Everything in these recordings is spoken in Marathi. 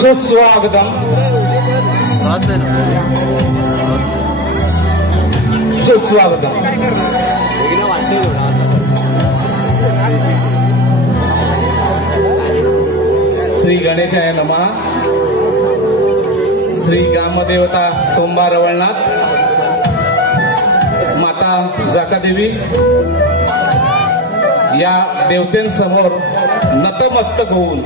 सुस्वागतम सुस्वागतम श्री गणेशाय नमः। श्री ग्रामदेवता सोमवार रवळनाथ माता जाकादेवी या देवतेंसमोर नतमस्तक होऊन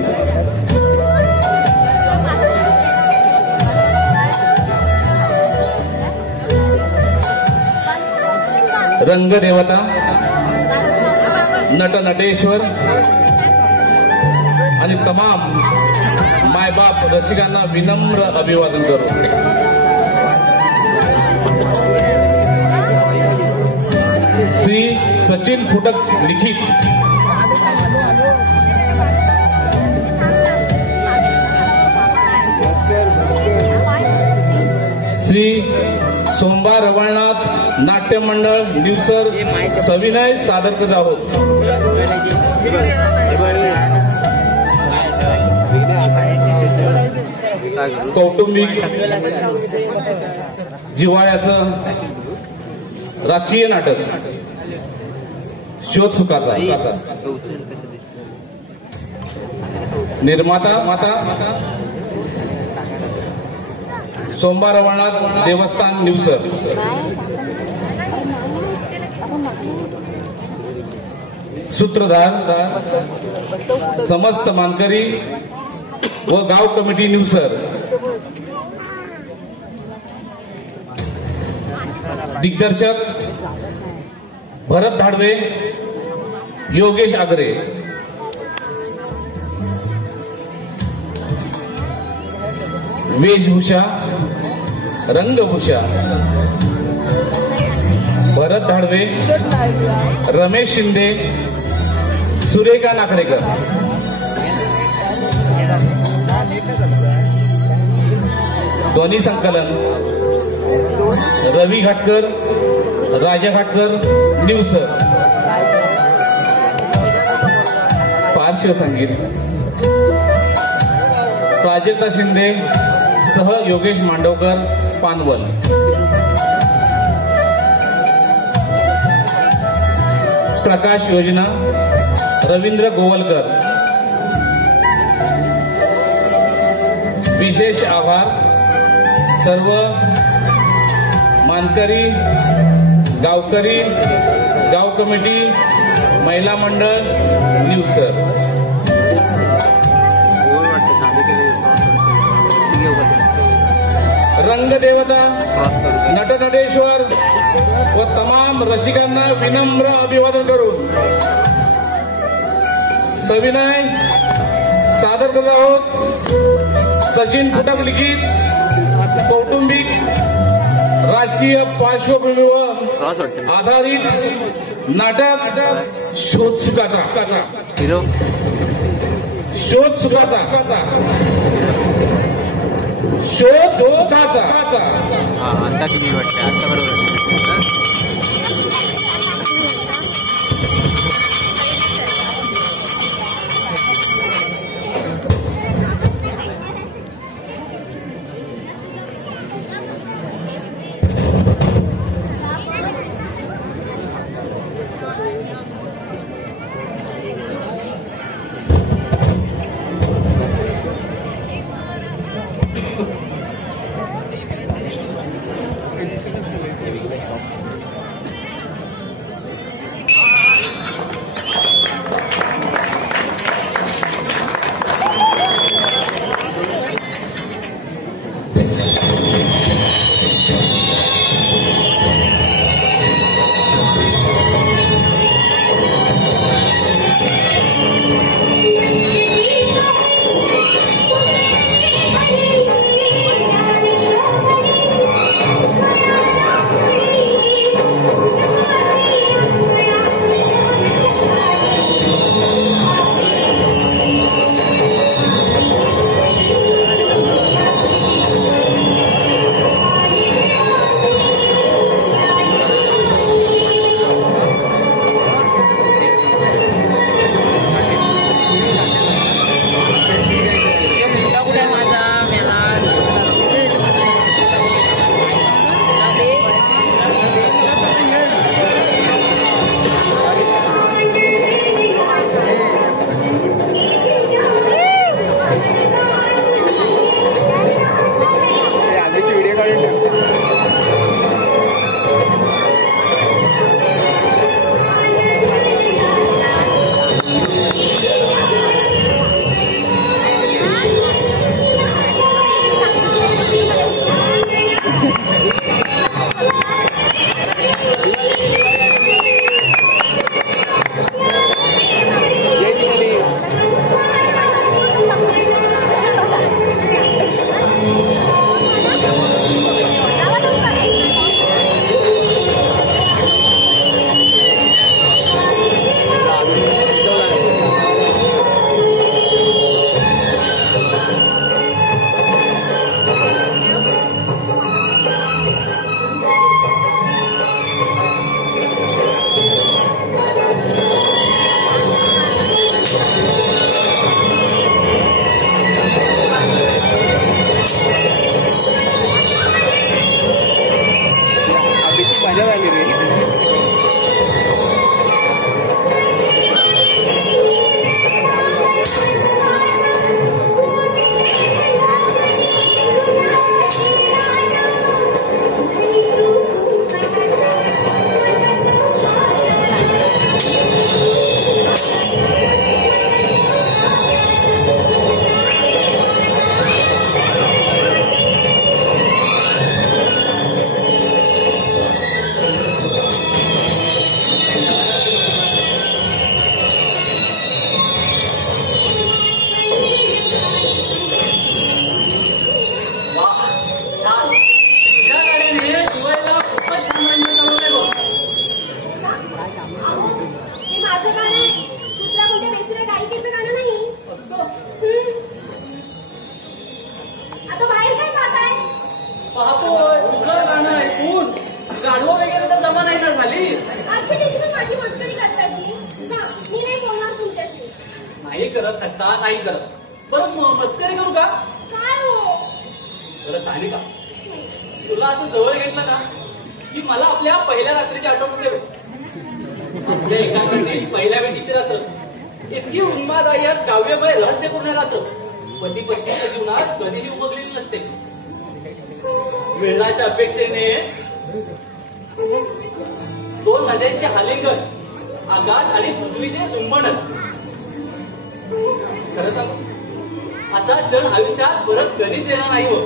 रंगदेवता नट नटेश्वर आणि तमाम मायबाप रसिकांना विनम्र अभिवादन करतो। श्री सचिन फुटक लिखित श्री सोमवार रवळनाथ नाट्य मंडळ निवसर सविनय सादर करत आहोत. कौटुंबिक जिव्हाळ्याचं राजकीय नाटक शोध सुखाचा. निर्माता सोमवार रवळनाथ देवस्थान निवसर. सूत्रधार समस्त मानकरी व गाव कमिटी निवसर. दिग्दर्शक भरत धाडवे, योगेश आगरे. वेशभूषा रंगभूषा भरत धाडवे, रमेश शिंदे, सुरेखा नाकडेकर. ध्वनी संकलन रवी घाटकर, राजा घाटकर निवसर. पार्श्वसंगीत प्राजक्ता शिंदे सह योगेश मांडवकर पानवल. प्रकाश योजना रवींद्र गोवलकर. विशेष आभार सर्व मानकरी, गावकरी, गाव कमिटी, महिला मंडळ निवसर. रंगदेवता नटनटेश्वर व तमाम रसिकांना विनम्र अभिवादन करून सविनय सादर करत आहोत. सचिन फुटक लिखित कौटुंबिक राजकीय पार्श्वभूमीवर आधारित नाटक शोध सुखाचा. शोध सुखाचा. शोध सुखाचा. आता किती वाटतं? आता बरोबर. नाही करत थट्टा नाही करत. बरं मस्करी करू का? काय हो? बरं सानिका, तुला असं जवळ घेतलं ना की मला आपल्या पहिल्या रात्रीची आठवण होते. आपल्या एकांकित पहिल्या भेटीचे रात्र इतकी उन्मादायक काव्यमय रहस्यपूर्ण रात्र पती पत्नीच्या जीवनात कधीही उमगलेली नसते. मिळण्याच्या अपेक्षेने दोन नद्यांचे आलिंगन, आकाश आणि पृथ्वीचे चुंबन. खरं सांगू, असा क्षण आयुष्यात परत कधीच येणार नाही हो.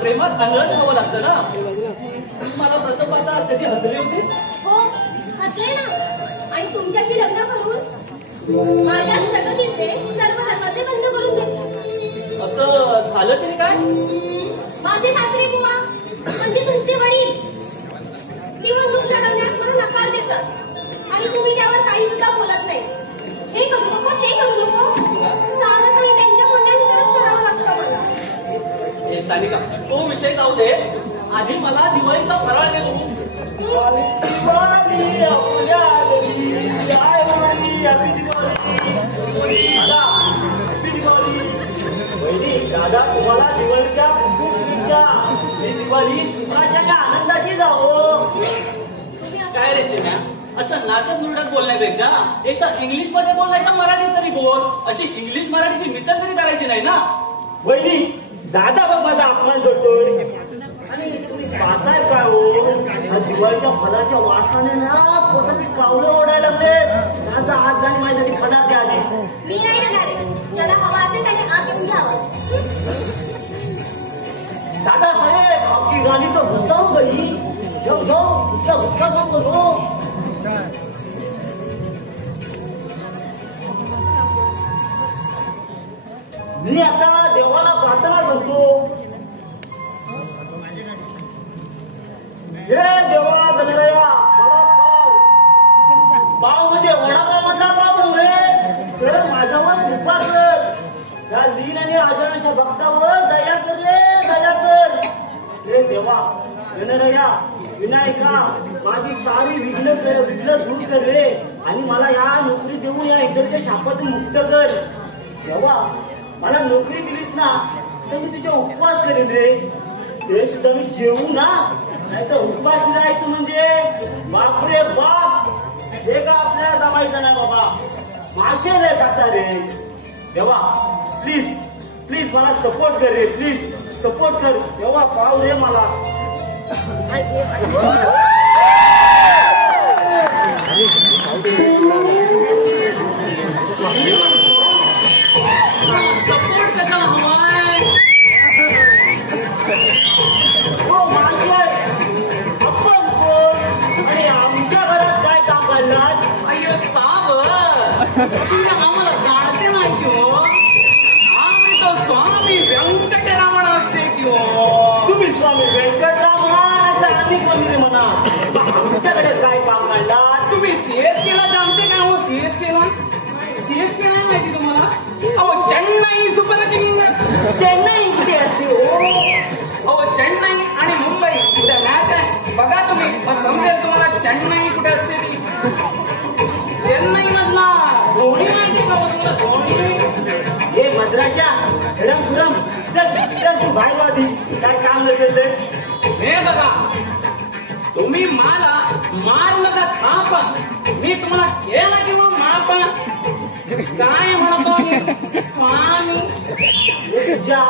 प्रेमात आंधळच हवं लागतं ना. मला प्रथम पाहता कशी हसली होती. हो हसले ना. आणि तुमच्याशी लग्न करून माझ्या प्रगतीचे सर्व धर्माचे बंद करून घेतले. असं झालं तरी काय? माझे सासरे बुवा म्हणजे तुमचे वडील निवडणूक लढवण्यास मला नकार देतात आणि तुम्ही त्यावर काही सुद्धा बोलत नाही. हे करू नको ते करू नको सारं काही त्यांच्या म्हणण्यानुसारच करावं लागतं मला. सानिका तो विषय जाऊ दे. आधी मला दिवाळीचा फराळ दे बघू. दादा तुम्हाला दिवाळीच्या दिवाळी सुखाच्या का आनंदाची जावो. काय रे चिम्या असं नाचत नुरडत बोलण्यापेक्षा एक तर इंग्लिश मध्ये बोल नाही तर मराठीत तरी बोल. अशी इंग्लिश मराठीची मिसळ तरी करायची नाही ना. वहिनी दादा बघ माझा अपमान करतोय. आणि तुम्ही पाहताय काय हो, या दिवाळीच्या फळाच्या वासाने ना पोटात कावलं ओढायला लागले. माझा हात जाणे माझ्यासाठी पदार्थ द्या आधी. मी नाही देणार आहे. ज्याला हवा असेल त्याने आत येऊन घ्यावं. दादा साहेब आपली गाणी तर घुसावून गई. जाऊ जाऊ उसका गुस्सा जाऊ करो. मी आता देवाला प्रार्थना करतो. हे देवा गणराया मला पाव म्हणजे वडापाव मधला पाव नव्हे तर माझ्यावर कृपा कर. या लीन आणि आजाराच्या भक्तावर दया कर रे, दया कर. हे देवा गणराया विनायका माझी सारी विघ्न दूर कर रे आणि मला या नोकरी देऊन या इंटरच्या शापातून मुक्त कर. देवा मला नोकरी दिलीस ना तर मी तुझे उपवास करेन रे. ते सुद्धा मी जेवू ना, नाही तर उपवास राहायचं म्हणजे बापरे बाप. हे का आपल्याला जमायचं नाही बाबा. मासे नाही खाता रे. देवा प्लीज प्लीज मला सपोर्ट कर रे, प्लीज सपोर्ट कर. देवा पाव रे मला. सपोर्ट कशाला हवाय. हो माणसे आपण कोण आणि आमच्या घरात काय काम करणार. अय्यो साब तुम्ही आम्हाला जाणते नाही किंवा आम्ही तो स्वामी व्यंकटरमण असते किंवा. तुम्ही स्वामी व्यंकटराव म्हणा नाही तर आम्ही कोणी म्हणा. आमच्याकडे काय काम करणार. तुम्ही सीएसकेला जाणते का हो. सीएसकेला सीएसकेला माहिती तुम्हाला. अहो चेन्नई सुपर किंग. चेन्नई कुठे असते हो. अहो चेन्नई आणि मुंबई उद्या मॅच आहे बघा तुम्ही. मग समजेल तुम्हाला चेन्नई कुठे असते ती. चेन्नई मधला धोनी माहिती का तुम्हाला. धोनी हे मद्राशा रम पुरम चल तू बाहेर आधी काय काम नसेल तर. हे बघा तुम्ही मला मार नका थापा. मी तुम्हाला केला किंवा मापा काय म्हणतो मी स्वामी. तुझ्या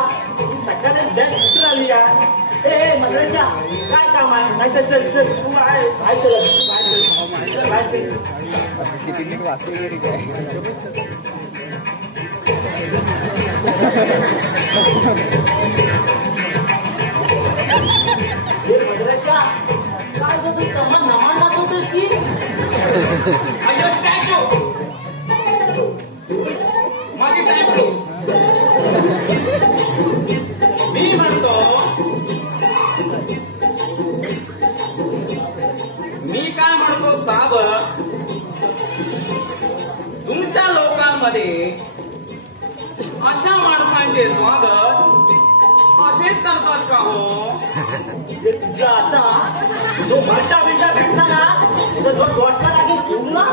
सकाळी बेस्ट आली यार. ए मद्राशा काय काम आहे. नाही तर चल चल तू आहे बाहेर चल बाहेर चल. मद्राशा काय तू कमर नमान दाखवतोस की. अय्यो स्टॅच्यू माझी टाईम. मी म्हणतो मी काय म्हणतो साब तुमच्या लोकांमध्ये अशा माणसांचे स्वागत असेच करतात का हो. जे तुझ्या आता तो भाटा बिटा भेटला ना तर तो डोटला टाकी घेऊन ना.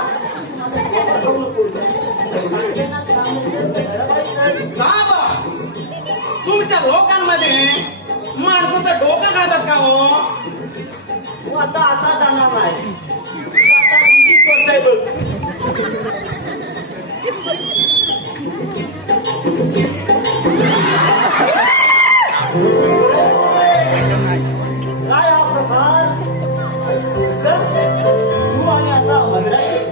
साब तुमच्या लोकांमध्ये माणसाचं डोकं खातात का हो. तू आता असा जाणार नाही. आता तुझी सोडताय बघ. काय हा प्रकार. तू आणि असा मद्राशी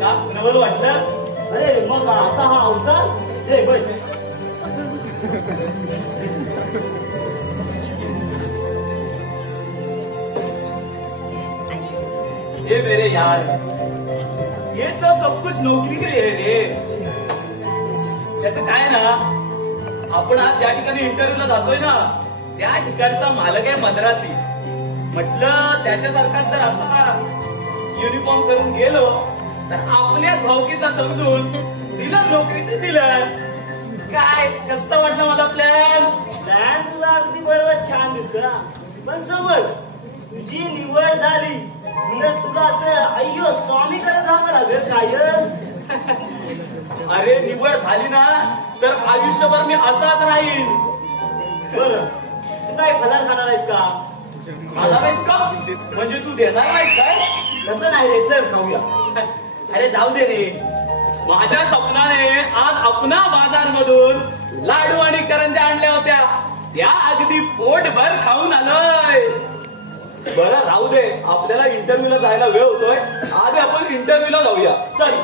का नवल वाटलं. अरे मग असा हा अवतार. रे बस. ये मेरे यार ये तो सब कुछ नोकरी के लिए रे. त्याचं काय ना आपण आज ज्या ठिकाणी इंटरव्ह्यूला जातोय ना त्या ठिकाणचा मालक आहे मद्रासी. म्हटलं त्याच्यासारखा जर असा युनिफॉर्म करून गेलो तर आपल्या भावकीचा समजून दिलं नोकरी तर दिलं. काय कसं वाटलं माझा प्लॅन. प्लॅन तुला अगदी बरोबर छान दिसतो. पण समज तुझी निवड झाली तर तुला असं अय्यो स्वामी करत राहावं लागेल काय. अरे निवड झाली ना तर आयुष्यभर मी असाच राहील. बरं तू काय फलार खाणार आहेस का. मला नाहीस का म्हणजे तू देणार नाहीस काय. तसं नाही रे, चल खाऊया. अरे जाऊ दे रे, माझ्या स्वप्नाने आज अपना बाजार मधून लाडू आणि करंज्या आणल्या होत्या, त्या अगदी पोटभर खाऊन आलोय. बरं राहू दे, आपल्याला इंटरव्ह्यूला जायला वेळ होतोय, आधी आपण इंटरव्ह्यूला जाऊया. चल.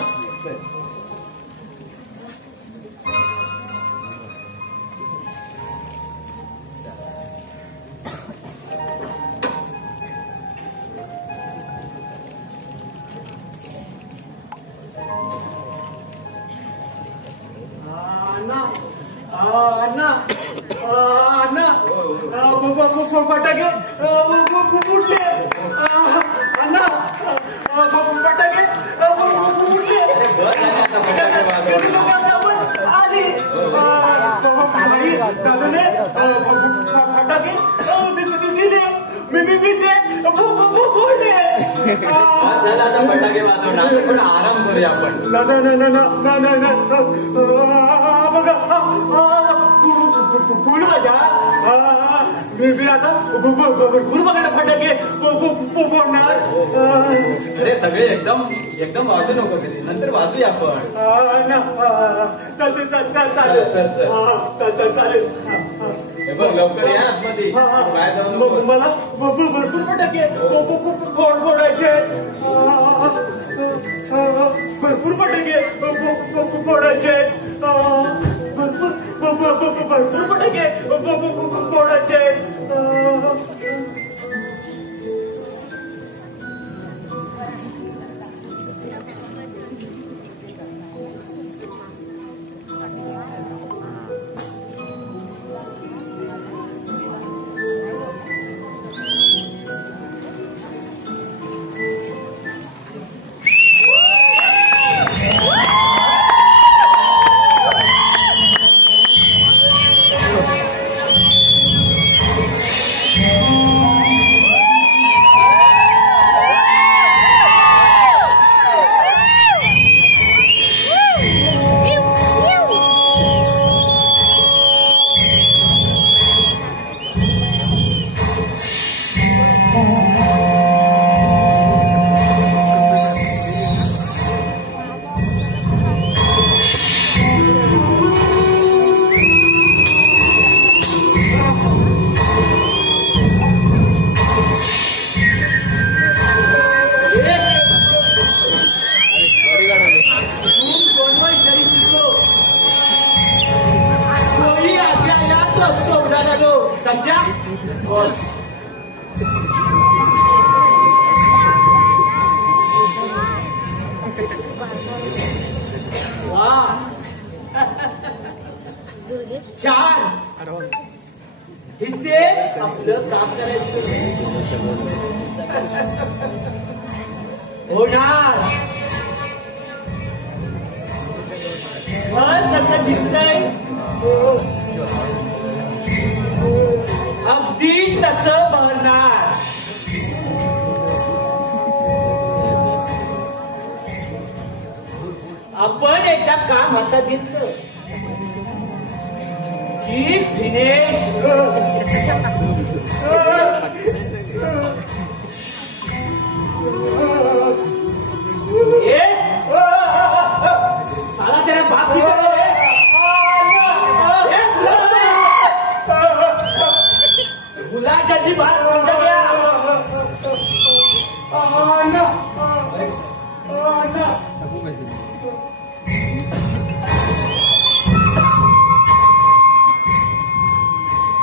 फटाके उडले. अण्णा फटाके उडले. आली फटाके दिले. मी ते फोडले. आता फटाके वाजवणार, पण आराम करूया आपण. फुल माझ्या मी आता भरपूर बघा फटाके फोडणार. अरे सगळे एकदम एकदम वाजू नको कधी, नंतर वाजूया आपण. चालेल. हे बघ लवकर या आतमध्ये, बाहेर जाऊ नको. मला भरपूर फटाके फोडायचे. भरपूर फटाके फोडायचे. भरपूर फटाके फोडायचे. छान. इथेच आपलं काम करायचं होणार. पण जसं दिसतंय अगदी तसं बनणार. आपण एकदा काम हातात घेतलं की फिनिश. साला तेरा बाप की गुलाच्या दी बात समझा गया.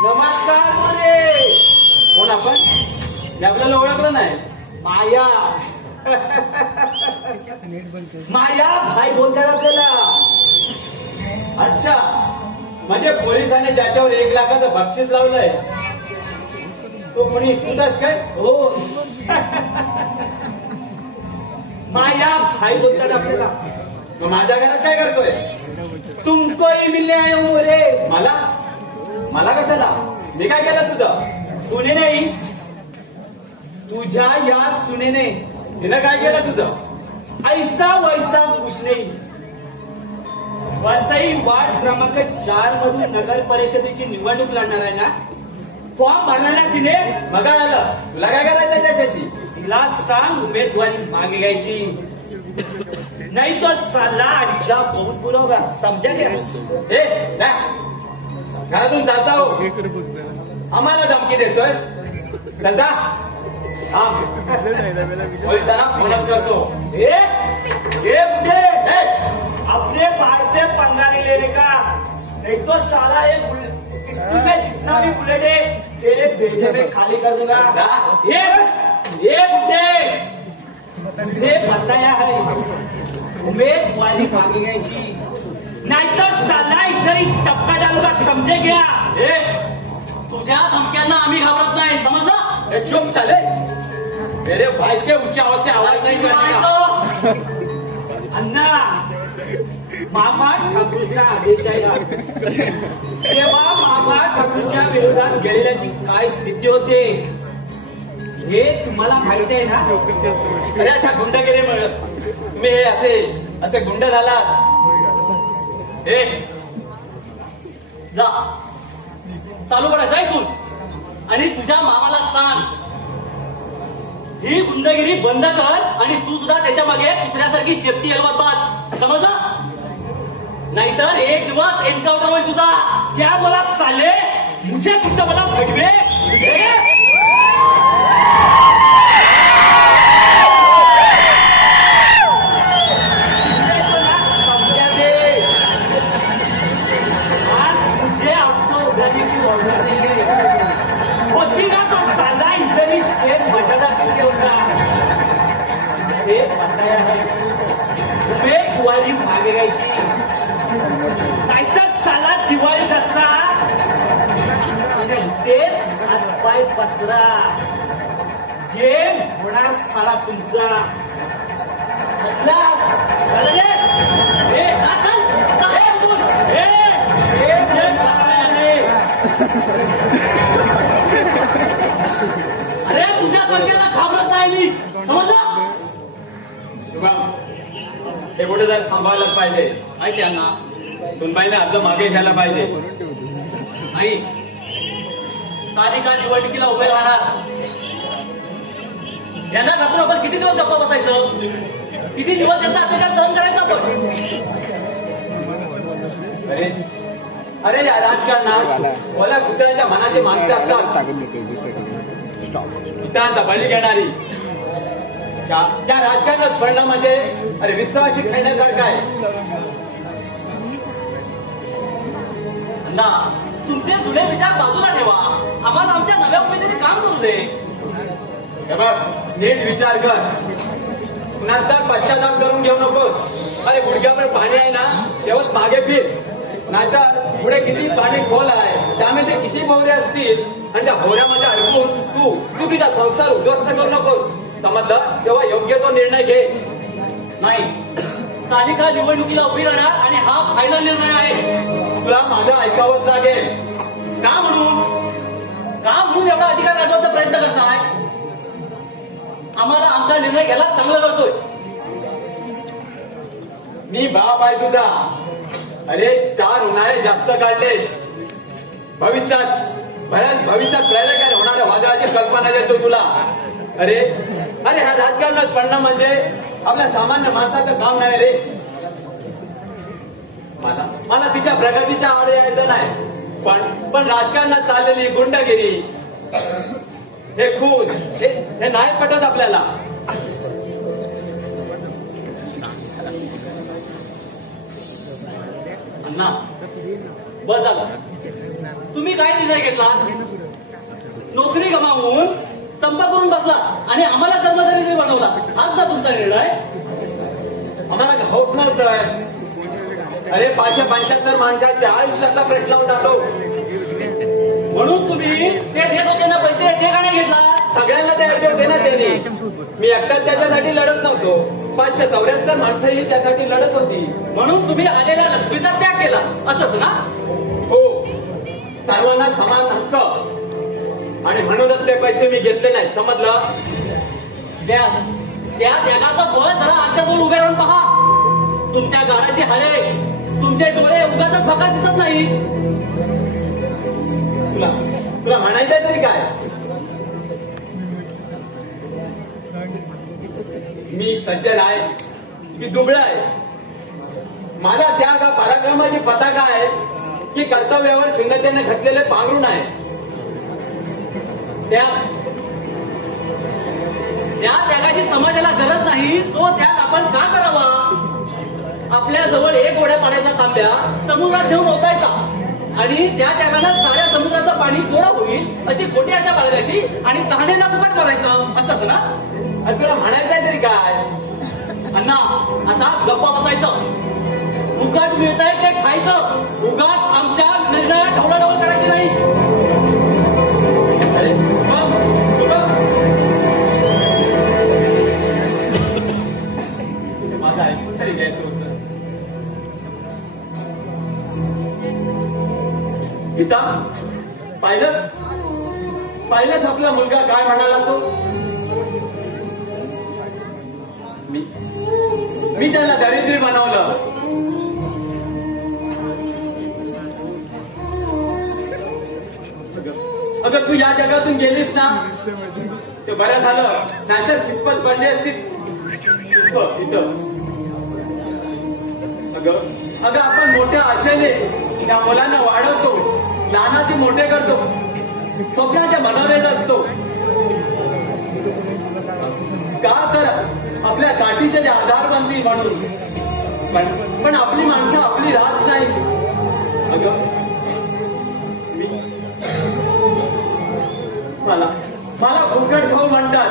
नमस्कार मोरे. कोण आपण? मी आपल्याला ओळखलं नाही. माया. माया भाई बोलतात आपल्याला. अच्छा, म्हणजे पोलिसांनी ज्याच्यावर 1 लाखाचं बक्षीस लावलंय तो कोणी तुझाच काय? हो. माया भाई बोलतात आपल्याला. मग माझ्या घरात काय करतोय? तुमको ही मिलने आया हूं मोरे. मला कशाला? मी काय केलं तुझं? तूने नाही, तुझ्या या सुनेने. तिनं काय केलं तुझं? ऐसा वैसा कुछ नाही. वसई वार्ड क्रमांक 4 मधून नगर परिषदेची निवडणूक लढणार आहे ना. फॉर्म भरणाऱ्या तिने. मग काय आलं? तुला काय करायचं त्याच्याशी? तिला सांग उमेदवारी मागे घ्यायची, नाही तो साला आजच्या बहुत बुरा होगा, समजा क्या? घरातून जाता हो, आम्हाला धमकी देतोय. चलता पोलिसांना फोनच करतो. अपने बाहर से पंगा नहीं लेने का, नहीं तो साला में जितना भी बुलेट है तेरे भेजे में खाली कर दूंगा. तुझे बताया है उमेदवारी मांगी घ्यायची, नाही तर साला इधर इस टपका डालूंगा, समझे क्या? तुझ्या धमक्यांना आम्ही घाबरत नाही, समजलं? चुप साले, मेरे भाई से ऊंचा आवाज से आवाज नहीं करने अण्णा, मामा ठाकूरचा आदेश आहे, तेव्हा मामा ठाकूरच्या विरोधात गेलेल्याची काय स्थिती होते हे तुम्हाला माहिती आहे ना? अरे अशा गुंडगिरीमुळे तुम्ही हे असे गुंड झालात. हे जा, चालू करा, जा इथून आणि तुझ्या मामाला सांग ही गुंडगिरी बंद कर आणि तू सुद्धा त्याच्या मागे कुत्र्यासारखी शेपटी हलवत बस, समजलं? नाहीतर एक दिवस एन्काउंटर होईल तुझा. क्या बोला साले, मुझे कुत्ता बोला भडवे? समझा दे, आज मुझे आपको उठाने की ऑर्डर देंगे, होती ना तो साला इधर ही स्टेट मर्यादा करके होगा. मुझे बताया है उमेदवारी मागे घ्यायची, नाहीतर साला दिवाळीत असणार तेच हातपाय पसरा, गेम होणार साला तुमचा. अरे तुझ्या धमक्याला घाबरत नाही मी, समजलं? हे कुठे जर थांबायलाच पाहिजे, माहिती आहे ना? सुनबाईने आपलं मागे घ्यायला पाहिजे. नाही साधिका निवडणुकीला उभे राहणार, यांना घाबरून आपण किती दिवस गप्पा बसायचं? किती दिवस त्यांचा अत्याचार सहन करायचा आपण? अरे या राजकारणात ओल्या कुत्र्यांच्या मनाची माणसे असतात, इतरांचा बळी घेणारी. त्या राजकारणात परिणाम म्हणजे अरे विश्वासी खेळण्यासारखा आहे ना. तुमचे जुने विचार बाजूला ठेवा, आम्हाला आमच्या नव्या उमेदीने काम करू दे. हे बघ, नीट विचार कर, नंतर पश्चाताप करून घेऊ नकोस. अरे गुडघ्यावर पाणी आहे ना तेव्हाच मागे फिर, नाहीतर पुढे किती पाणी खोल आहे, त्यामध्ये किती भोवरे असतील आणि त्या भोवऱ्यामध्ये अडकून तू तिचा संसार उद्ध्वस्त करू नकोस, समजलं? तेव्हा योग्य तो निर्णय घे. नाही, साधिका निवडणुकीला उभी राहणार आणि हा फायनल निर्णय आहे. तुला माझं ऐकावंच लागेल. का म्हणून एवढा अधिकार गाजवायचा प्रयत्न करताय? आम्हाला आमचा निर्णय घ्यायला चांगला करतोय. मी बाप आहे तुझा. अरे 4 उन्हाळे जास्त काढले, भविष्यात प्रलयकारी होणाऱ्या वादळाची कल्पना देतो तुला. अरे ह्या राजकारणात पडणं म्हणजे आपल्या सामान्य माणसाचं काम नाही रे. मला तिच्या प्रगतीच्या आड यायचं नाही, पण राजकारणात चाललेली गुंडगिरी, हे खून, हे नाही पटत आपल्याला. अण्णा बस झालं, तुम्ही काय निर्णय घेतला? नोकरी गमावून संप करून बसला आणि आम्हाला कर्मचारी बनवला, हाच ना तुमचा निर्णय? आम्हाला हौस नव्हतंय. अरे 575 माणसाच्या आयुष्याचा प्रश्न होता तो, म्हणून तुम्ही ते देत होते ना पैसे, ते का नाही घेतला? सगळ्यांना द्यायचे होते ना त्यांनी. मी एकटाच त्याच्यासाठी लढत नव्हतो, 574 माणसंही त्यासाठी लढत होती, म्हणून तुम्ही आलेल्या लक्ष्मीचा त्याग केला, असंच ना? हो, सर्वांना समान हक्क, आणि म्हणूनच ते पैसे मी घेतले नाही, समजलं? त्या त्यागाचं फळ जरा आमच्याजवळ उभे राहून पहा. तुमच्या गाडाची हाडे, तुमचे डोळे उगाच फकात दिसत नाही. तुला म्हणायचंय तरी काय? मी सज्जन आहे की दुबळा आहे. माझा त्याग हा पराक्रमाची पताका आहे की कर्तव्यावर खिन्नतेने घटलेले पांघरुण आहे. ज्या त्यागाची समाजाला गरज नाही तो त्याग आपण का करावा? आपल्या जवळ एक गोड्या पाण्याचा तांब्या समुद्रात घेऊन ओतायचा आणि त्या त्यागानं साऱ्या समुद्राचं पाणी गोडं होईल अशी खोटी आशा बाळगायची आणि तहानेला फुकट करायचं असंच ना? आणि तुला म्हणायचंय तरी काय? अण्णा आता गप्पा बसायचं. फुकट मिळतंय ते खायचं. उगाच आमच्या निर्णयात ढवळाढवळ करायची नाही. अरे मग माझं ऐकून तरी घ्यायचं होतं. गीता पाहिलंच आपला मुलगा काय म्हणाला तो? मी त्याला दरिद्री बनवलं. अगं तू या जगातून गेलीस ना ते बरं झालं, नाहीतर कितपत पडली असती इथं. अगं आपण मोठ्या आशेने त्या मुलांना वाढवतो, लहानाचे मोठे करतो, स्वप्नाच्या मनोरेत असतो. का तर आपल्या काठीचे जे आधारबंदी म्हणून. पण आपली माणसं आपली राहत नाही. अगं मला फुकट खाऊ म्हणतात.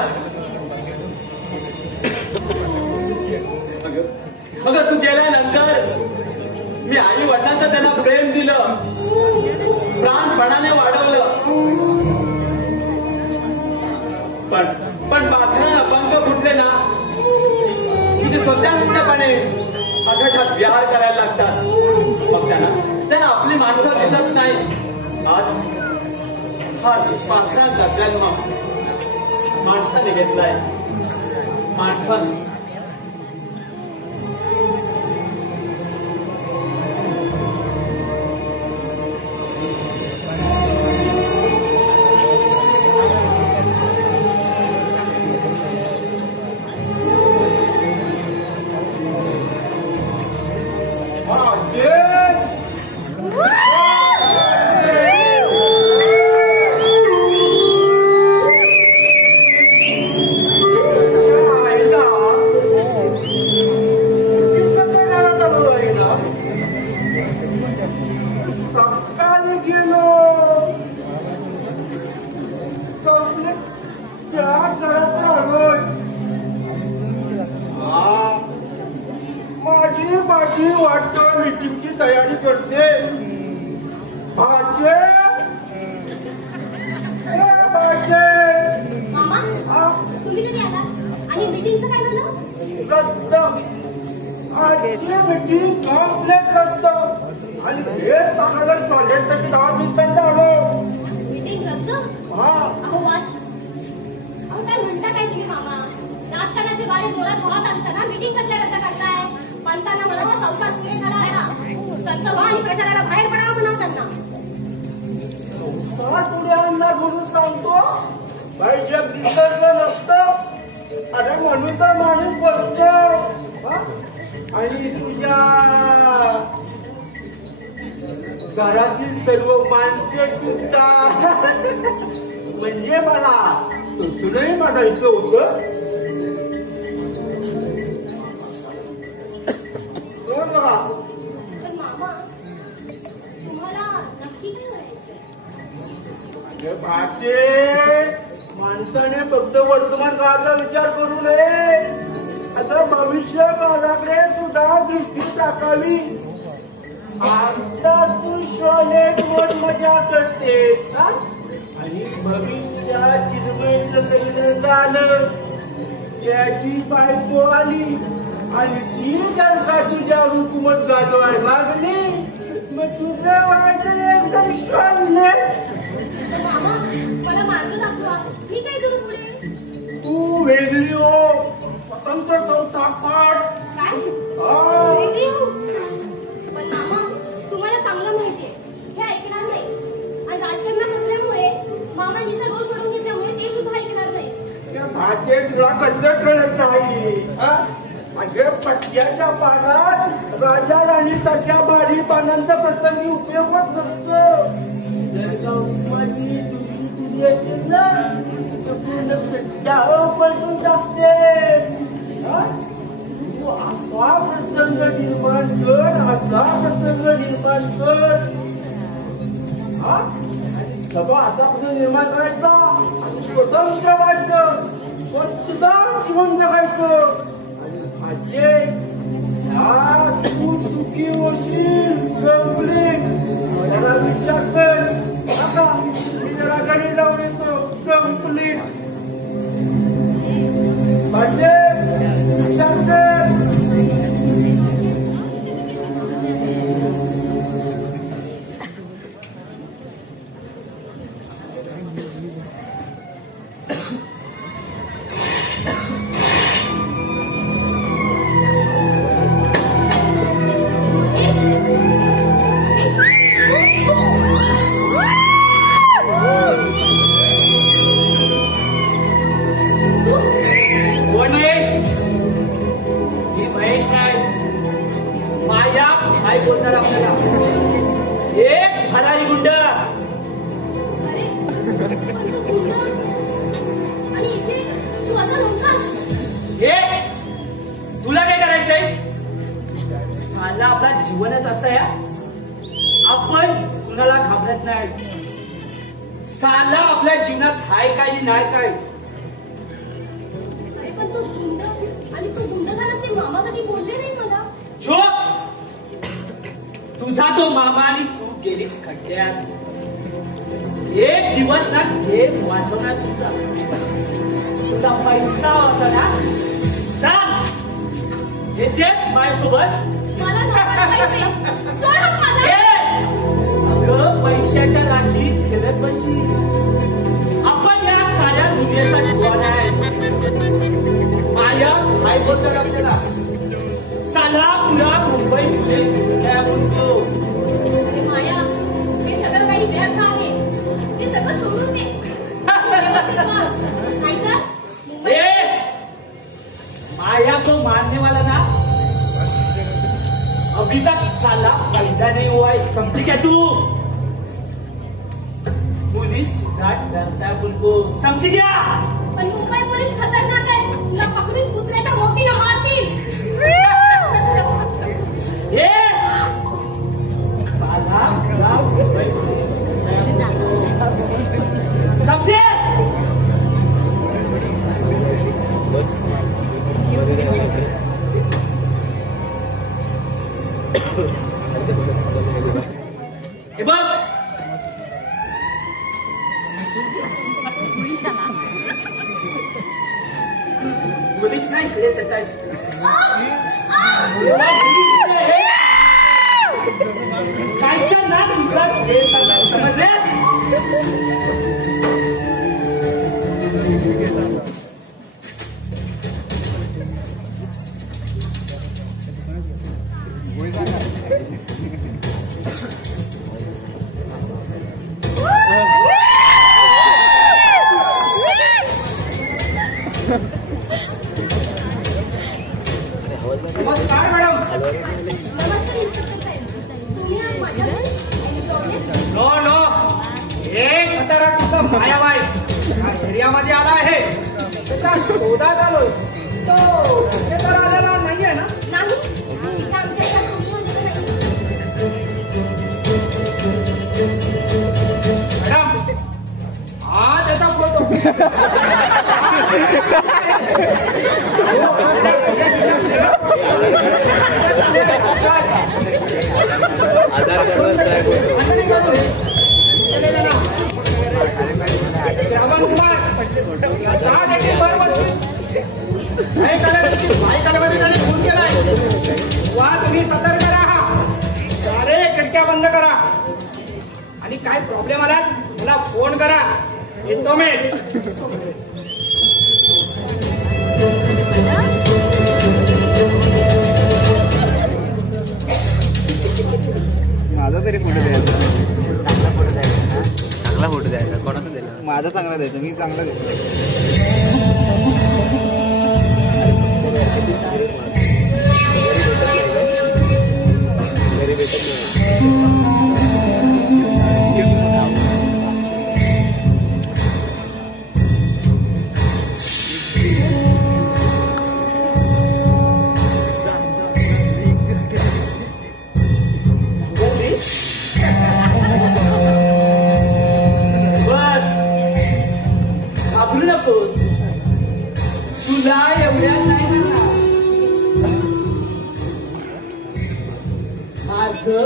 अगं तू गेल्यानंतर मी आई वडिलांचं त्यांना प्रेम दिलं, प्राणपणाने वाढवलं. पण बाकऱ्यांना पंख फुटले ना की स्वतंत्रपणे आकाशात विहार करायला लागतात. मग त्यांना आपली माणसं दिसत नाही. आज पाखरांचा जन्म माणसाने घेतलाय. माणसाने माझी वाटतं मीटिंगची तयारी करते. मामा तुम्ही कधी आला आणि मीटिंगचं काय झालं? रद्द. आजची मीटिंग कॉम्प्लेट रद्द. आणि हे सांगायला टॉयलेटसाठी 10 मिनिटांत आलो. मीटिंग रद्द? हा. अहो काय म्हणता काय तुम्ही मामा? राजकारणाचे गाडे जोरात वाहत असताना मीटिंग कसल्या रद्द करताय? पंतांना म्हणावं संसार पुरे झाला आहे. संत व्हा आणि प्रचाराला बाहेर पडावं म्हणावं त्यांना. पुढे आणणार म्हणून सांगतो. बाई जग दिसलं नसतं. अरे म्हणून तर माणूस बसतो. आणि तुझ्या घरातील सर्व माणसे सुद्धा म्हणजे मला तुलाही म्हणायचं होतं. पण मामा तुम्हाला नक्की काय म्हणायचं? माणसाने फक्त वर्तमान काळाचा विचार करू नये. आता भविष्य काळाकडे सुद्धा दृष्टी टाकावी. आता तू शोलेट मोठ मजा करतेस का? आणि भविष्यात चिरमेचं लग्न झालं, त्याची बायको आली आणि ती त्यांना तुझ्या हुकूमत गाजवायला लागली, मग तुझं वाटलं एकदम शोधले. मामा मला मार्ग दाखवा. मी काय करू पुढे? तू वेगळी हो. स्वतंत्र संस्था काढ. काय वेगळी हो? पण मामा तुम्हाला चांगलं माहितीये हे ऐकणार नाही. आणि राजकारणात असल्यामुळे मामांनी सर्व सोडून घेतल्यामुळे ते सुद्धा ऐकणार नाही. भाचे तुला कसं कळत नाही? अगे पट्ट्याच्या पानात राजा राणी सारख्या भारी पानांचा प्रसंगी उपयोग होत नसतो. जर का उस्मानी तुझी असेल ना तर पूर्ण पट्ट्यावर पलटून टाकते. तू असा प्रसंग निर्माण कर, असा प्रसंग निर्माण कर. सगळं असा प्रसंग निर्माण करायचा आणि स्वतः जगायचं, स्वच्छता जीवन जगायचं. आजे तू सुखी होशील कंप्लीट. मला विचार कर आता मी जरा घरी जाऊन येतो कंप्लीट. आजे विचार कर. साला आपल्या जीवनात हाय काय नाही काय. पण तो गुंड आणि तो गुंड झाला ते मामा कधी बोलले नाही मला. झोप. तुझा तो मामा आणि तू गेलीस खड्ड्यात. एक दिवस ना गेम वाचवणार तुझा. तुझा पैसा होता ना. चाल येतेच माझ्यासोबत. मला नको पैसे. सोड माझा. अगं पैशाच्या राशीत खेळत बसली. आपण या साऱ्या दुनियेचा दिवाण आहे. माया काय बोलतात आपल्याला. साला पुरा मुंबई पुणे बोलतो. माया हे सगळं काही व्यर्थ आहे. हे सगळं सोडून दे. नाहीतर माया को मारने वाला ना अभी तक साला पैदा नहीं हुआ है. समझी क्या तू. पुलिस सुधार करता है उनको. समझी क्या. पण मुंबई पोलीस खतरनाक आहे. तुला पकडून कुत्र्याच्या मोठीनं मारतील. साला पुरा मुंबई समझे. हे बघ पोलीस नाही इकडे येतात. काय तर ना तुझा समजले. नमस्कार मॅडम. नमस्ते इन्स्पेक्टर साहेब. तुम्ही आज माझ्या नो नो एक खतरा तुझा मायाबाई एरियामध्ये आला आहे. त्याचा शोधात आलोय. तो तर आलेला नाहीये ना. नाही इथे आमच्या एका कंपनीमध्ये नाही. मॅडम हा त्याचा फोटो. श्रावण कुमार फोन केलाय. वा तुम्ही सतर्क राहा. सारे खिडक्या बंद करा आणि काय प्रॉब्लेम आला मला फोन करा. येतो मी. माझा तरी फोटो द्यायचा. चांगला फोटो द्यायचा ना. चांगला फोटो द्यायचा. कोणाचा द्यायचा. माझा चांगला द्यायचा. मी चांगला द्यायचा.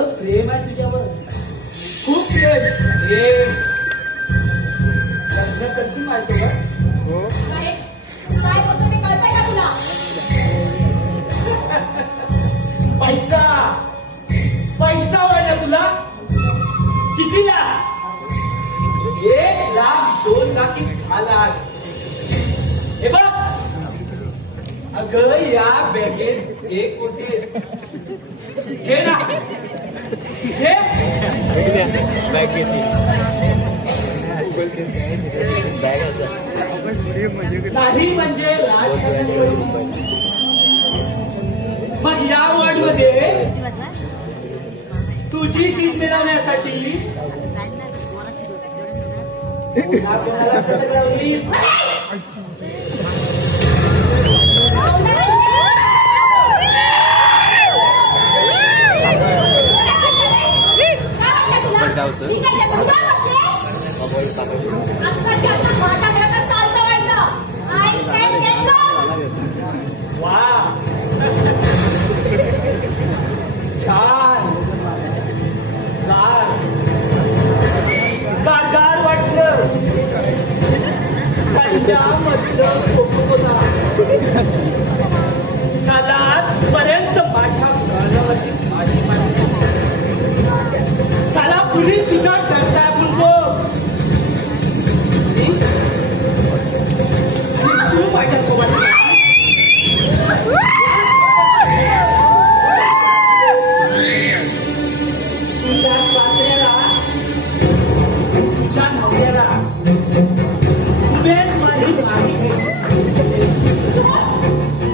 माझं प्रेम आहे तुझ्यावर, खूप प्रेम. लग्न करशील माझ्यासोबत? गणेश, काय बोलतो ते कळतंय का तुला? पैसा पैसा वाढला तुला कितीला? 1 लाख 2 लाख की 10 लाख. हे बघ अगं या बॅगेत 1 कोटी घे ना, घे. नाही म्हणजे मग या वॉर्डमध्ये तुझी सीट मिळवण्यासाठी कोणाकोणाला चटक लावलीस? वा छान गार वाटलं. कंडामधलं कोकोला सदाच पर्यंत माझ्या गालावरची माझी माहिती साला पुलिस सुद्धा करताय बोलतो. तू माझ्या सोबत तुझ्या सासऱ्याला तुझ्या नवऱ्याला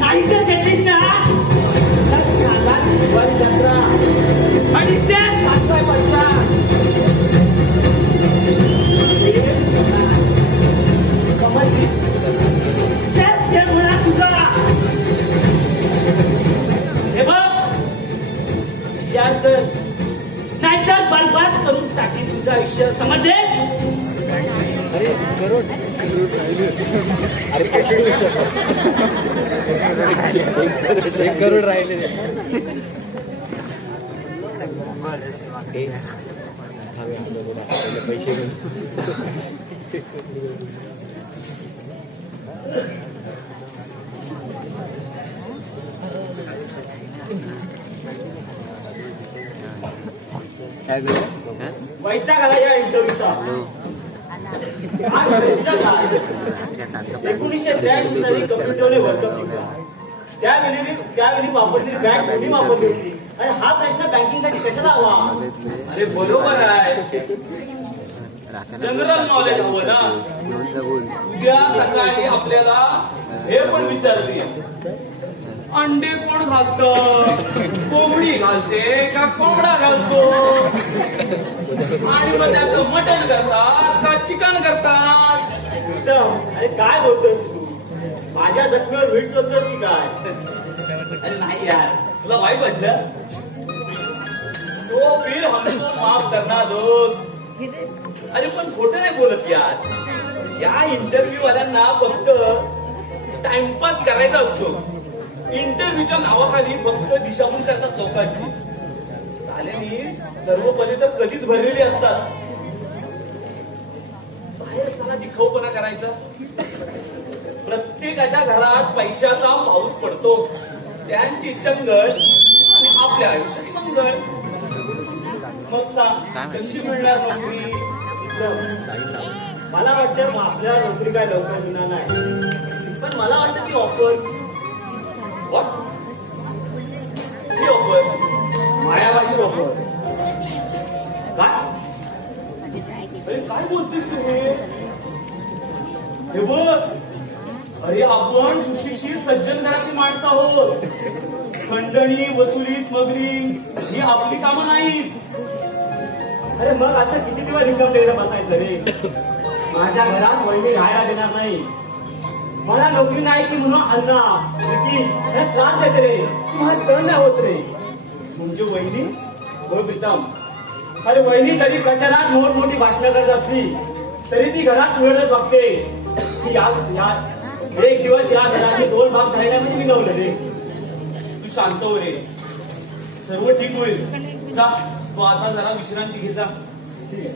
नाही जर घेतलीस ना तर साला जीवन दसरा आणि त्याच सासरा बसला. समजलीस? त्याच खेळ म्हणा तुझा. हे बघ विचार कर, नाहीतर बरबाद करून टाकीन तुझं आयुष्य. समजले? अरे करोड एक करोड राहिले. पैसे वैताग आला या इंटरव्ह्यूचा. 1983 साली कम्प्युटरने वर्ल्ड कप जिंकला. त्यावेळी वापरलेली बँक कोणी वापरली होती आणि हा प्रश्न बँकिंगसाठी कशाला हवा? अरे बरोबर आहे, जनरल नॉलेज हवं ना. उद्या सकाळी आपल्याला हे पण विचारली, अंडे कोण घालतं? कोंबडी घालते का कोंबडा घालतो? आणि मग त्याचं मटण करतात का चिकन करतात? अरे काय बोलतोस तू? माझ्या जखमेवर वीट चोलतोस की काय? अरे नाही यार, तुला वाईट वाटलं? तो फिर हमको माफ करना दोस्त. अरे पण खोटं नाही बोलत यार. या इंटरव्ह्यू वाल्यांना फक्त टाइमपास करायचा असतो. इंटरव्ह्यूच्या नावाखाली फक्त दिशाभूल करतात लोकांची. साल्यानी सर्व पदे तर कधीच भरलेली असतात. बाहेर साला दिखाऊपणा करायचा. प्रत्येकाच्या घरात पैशाचा पाऊस पडतो. त्यांची चंगळ आणि आपल्या आयुष्यात मंगळ. मग सांग कशी मिळणार नोकरी? मला वाटतं आपल्याला नोकरी काय लवकर मिळणार नाही, पण मला वाटतं ती ऑफर ही ऑफर मायावाची ऑफर. काय? अरे काय बोलतेस तू हे बघ. अरे आपण सुशिक्षित सज्जन घरातली माणसं आहोत. खंडणी, वसुली, स्मगलिंग ही आपली कामं नाहीत. अरे मग असं किती दिवस रिकाम टेकडे बसायचं रे? माझ्या घरात वहिनी राहायला देणार नाही. मला नोकरी नाही की म्हणून अण्णा त्रास देते रे. मला सहन नाही होत रे. म्हणजे वहिनी हो प्रीतम. अरे वहिनी जरी प्रचारात मोठमोठी भाषणं करत असली तरी ती घरात मिळत बघते की एक दिवस या घराचे 2 भाग झालेल्या म्हणजे विनवलं रे. तू शांत हो रे, सर्व ठीक होईल. जा तू आता जरा विश्रांती घे जा. ठीक आहे.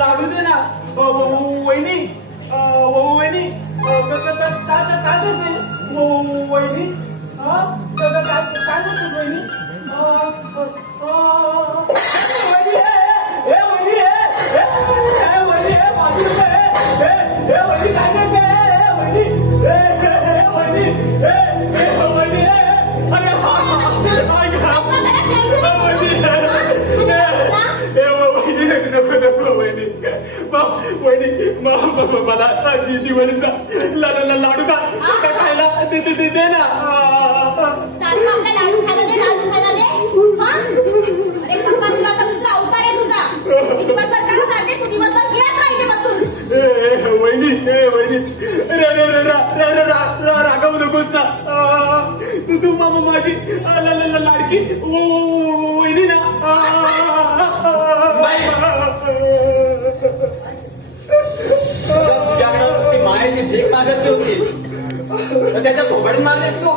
लाडू दे ना वहिनी. वहिनी काय करते वहिनी? काय करतेस वहिनी? मला दिवाळीचा लाडू का खायला दे ना. लाडू खायला दे. अरे तपासला तर दुसरा अवतार आहे तुझा. मी दिवसभर काय करते तू दिवसभर घेत राहते बसून. वहिनी रागावू नकोस ना. तू माझी लाडकी वहिनी ना. मायाची भीक मागत होती त्याच्या थोबाडी मारलेस तू.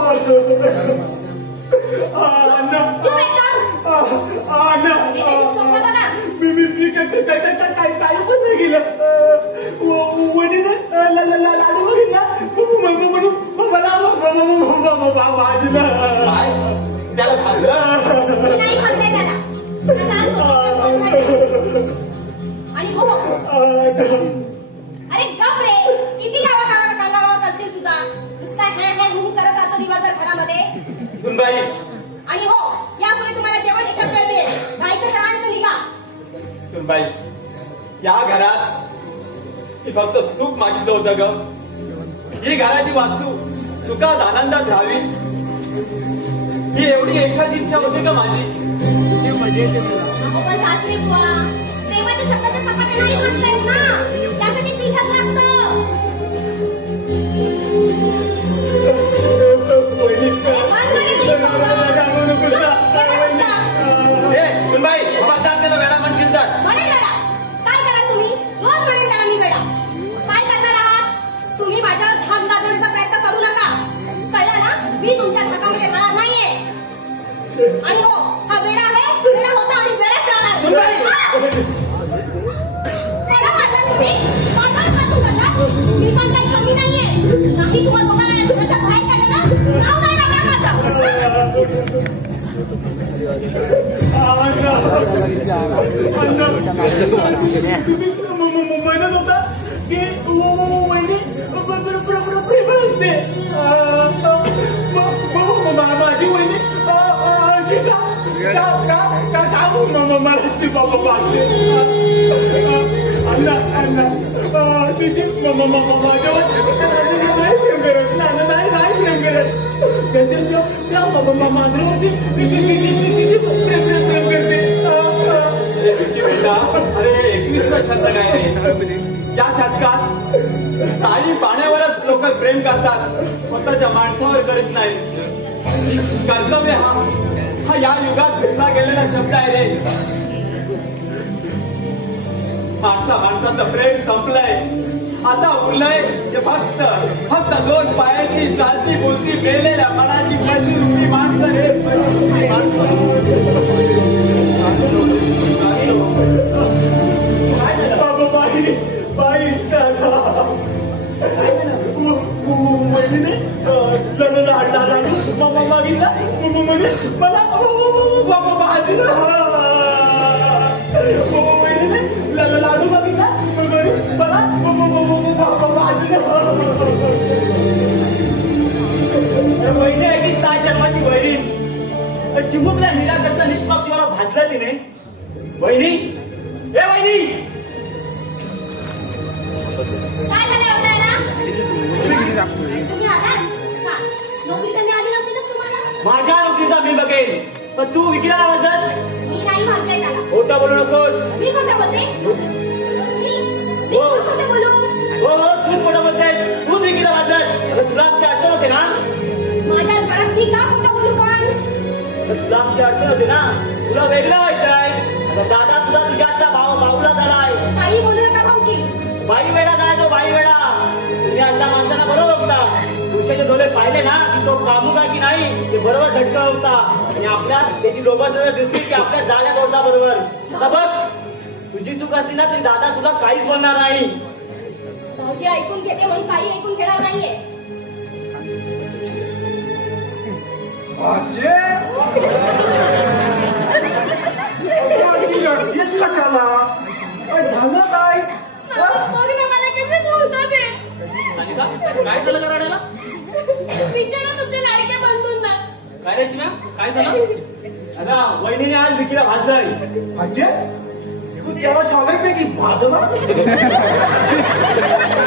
काही पण नाही गेलं. वडीने लाडू बघितला म्हणून त्याला भाजलं. अरे गप रे. किती गावा करशील तुझा. नुसता हे करत राहतो दिवसभर घरामध्ये. सुनबाई आणि हो यापुढे तुम्हाला जेवण एकत्र मिळेल. राहायचं जमायचं निघा. सुनबाई या घरात मी फक्त सुख मागितलं होतं ग. ही घराची वास्तू सुखात आनंदात राहावी ही एवढी एखादी इच्छा होती का माझी. पण सासरी बुवा प्रेमाच्या शब्दाचे चपाते नाही म्हणतायत ना. त्यासाठी पीठ असं असतं. सुनबाई त्याला वेळा म्हणशील तर म्हणे वेळा. काय करा तुम्ही रोज म्हणेन त्याला मी वेळा. काय करणार आहात तुम्ही. माझ्यावर धाक गाजवण्याचा प्रयत्न करू नका. कळलं ना. मी तुमच्या धाकामध्ये राहणार नाहीये. आणि हो हा वेळा आहे. वेळा होता आणि वेळाच राहणार. मी पण काही कमी नाहीये. नाही तुम्हाला दोघांना घराच्या बाहेर काढलं नाव नाही लागणार माझं. म्हणत होता की वहिनी प्रेमळ असते. माझी वहिनी मला बाबा अण्णा तिची माझ्यावर नाही प्रेम करत. नाही प्रेम करत. त्या मांजरावरती प्रेम करते. अरे 21वा शतक आहे. या शतकात ताळी पाण्यावरच लोक प्रेम करतात. स्वतःच्या माणसावर करत नाही. कर्तव्य हा या युगात भेटला गेलेला शब्द आहे रे. माणसाचं प्रेम संपलंय. आता उरलंय ते फक्त दोन पायाची चालती बोलती मेलेल्या मनाची पशुरूपी माणसं रे. बाई वहिनीने मामा मागितला म्हणे मला भाजीला. वहिनीने लाडू मागितला मला वहिनी आहे की 6 जन्माची वहिनी. चिमुकला निरागसचा निष्पाप जीवाला भाजला तिने. वहिनी ए वहिनी काय झालं आपल्याला. तुम्ही आलात. नोकरी त्यांनी आली नसेलच तुम्हाला. माझ्या नोकरीचा मी बघेन पण तू विकला आवाज खोटं बोलू नकोस. मी खोटं बोलते? मी खोटं बोलू? हो तूच खोटं बोलतेस. तूच विकीला वाटलंस. अगं तुला आमची अडचण होते ना. माझ्या घरात मी का खोटं बोलू पण? तुला आमची अडचण होते ना. तुला वेगळं व्हायचंय. आता दादा तुला तुझ्या आजचा भाऊला झालाय. काही बोलू नका भाऊजी. बाई वेडा काय तो बाई वेडा. तुम्ही अशा माणसाला बरोबर बघता. पुरुषाचे डोळे पाहिले ना की तो कामू का की नाही ते बरोबर झटका होता. आणि आपल्या त्याची लोकं दिसली की आपल्या जाण्यात होता बरोबर. आता बघ तुझी चूक असली ना तरी दादा तुला काहीच बोलणार नाही. भाऊजी ऐकून घेते म्हणून काही ऐकून घेणार नाहीये. कशाला काय झालं काय. मग ना मला कसं बोलता ते. सानिका काय झालं रडायला. विचारा तुमच्या लाडक्या बंधूंना. काय रे चिम्या काय झालं. आता वहिनीने आज विकीला भाजलंय. तू त्याला शाळेपैकी भाजला.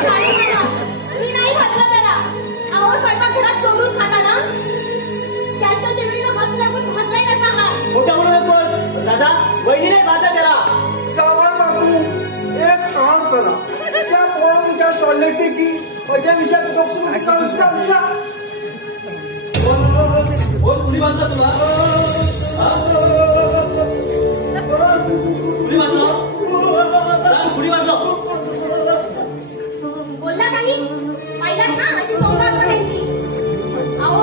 नाही मला. मी नाही घातलं त्याला. अहो स्वयंपाक घरात चोरून खाता ना त्याच्या जेवढीला हात लागून भाजलाय त्याचा हात. खोटं बोलू नकोस. दादा वहिनीने भाजला त्याला. चावळ बाबू एक काम करा त्या पोरांच्या शॉलेटी की अजय विषयात दोक्षी का कोण कुणी बांधलं तुला. कुणी बांधलं सांग कुणी बांधलं. बोलला काही पाहिलात ना अशी संस्था असतात त्यांची. अहो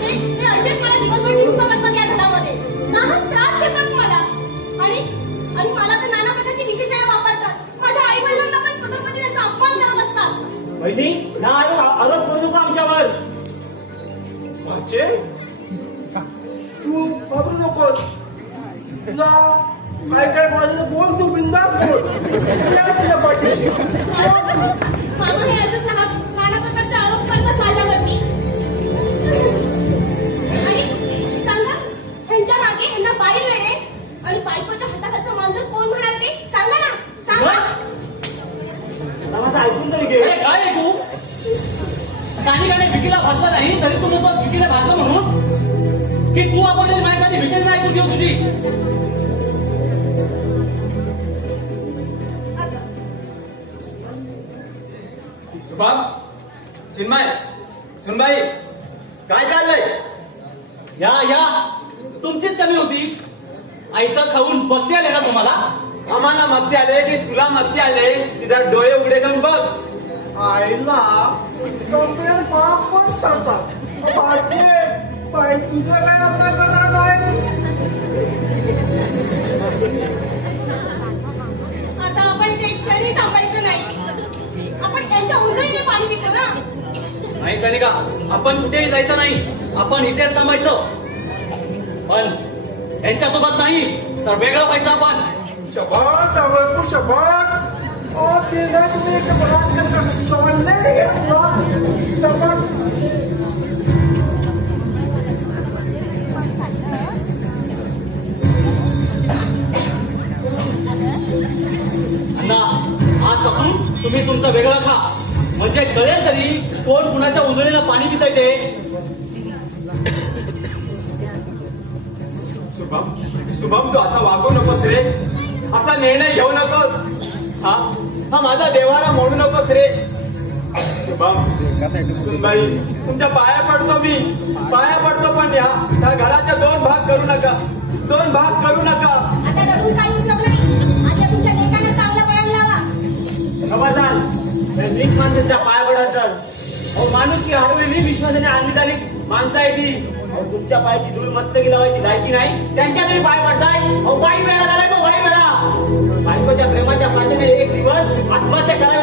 ते असेच मला दिवसभर दिवसात असतात या घरामध्ये. नाना त्रास देतात मला. आणि मला तर नाना प्रकारची विशेषणं वापरतात. माझ्या आई वडिलांना पण पदोपदी त्याचा अपमान करत असतात. वहिनी ना आरोप करू नका आमच्यावर. तू घाबरू नकोस. तुला काय बोलायचं बोल. तू बिंदास बोल. तुझ्या पाठीशी मामा हे असंच नाना प्रकारचे आरोप करतात माझ्यावरती. आणि सांगा ह्यांच्या मागे ह्यांना बाई वेळे आणि बायकोच्या हाताखालचं मांजर कोण म्हणाल ते सांगा ना. सांगा. माझं ऐकून तरी घे. अरे काय आहे तू. सानिकाने विकीला भाजला नाही तरी तू म्हणतो विकीला भाजलं म्हणून की तू वापरलेली माझ्यासाठी विशेष नाही ऐकून घेऊ तुझी. शुभम चिन्मय सुनबाई काय चाललंय. या तुमचीच कमी होती. आईचं खाऊन बसते आले ना तुम्हाला. आम्हाला मस्ती आले की तुला मस्ती आले की जरा डोळे उघडे करून बघ. आईला कंप्लेन पाप पण करतात. बाई तुझं काय आता करणार नाही. आता आपण ते क्षणी थांबायचं नाही. आपण त्यांच्या उजळीने पाणी पितो ना. नाही सानिका आपण कुठेही जायचं नाही. आपण इथेच थांबायचं. पण यांच्यासोबत नाही तर वेगळं व्हायचं आपण. शबाद आवडतो शबाद. तिला तुम्ही एक अण्णा आजपासून तुम्ही तुमचं वेगळं खा. म्हणजे कळेल तरी कोण कुणाच्या उजळीनं पाणी पिता येते. शुभम तू असा वागू नकोस रे. असा निर्णय घेऊ नकोस. हा माझा देवारा मोडू नकोस रे. शुभम सुनबाई तुमच्या पाया पडतो मी. पाया पडतो पण या घराच्या दोन भाग करू नका. दोन भाग करू नका. आता रडून काही उपयोग नाही. आता तुमच्या लेकांना चांगला वळण लावा. समाधान नीट माणसाच्या पाया पडायचं. अहो माणूस की हरवलेली विश्वासाने आणली झाली माणसं आहे ती. अहो तुमच्या पायाची धूळ मस्तकी लावायची लायकी नाही. त्यांच्या तरी पाय पडताय. अहो बाई वेळा झालाय तो बाई वेळा. बायकोच्या प्रेमाच्या पाशाने एक दिवस आत्महत्या करावी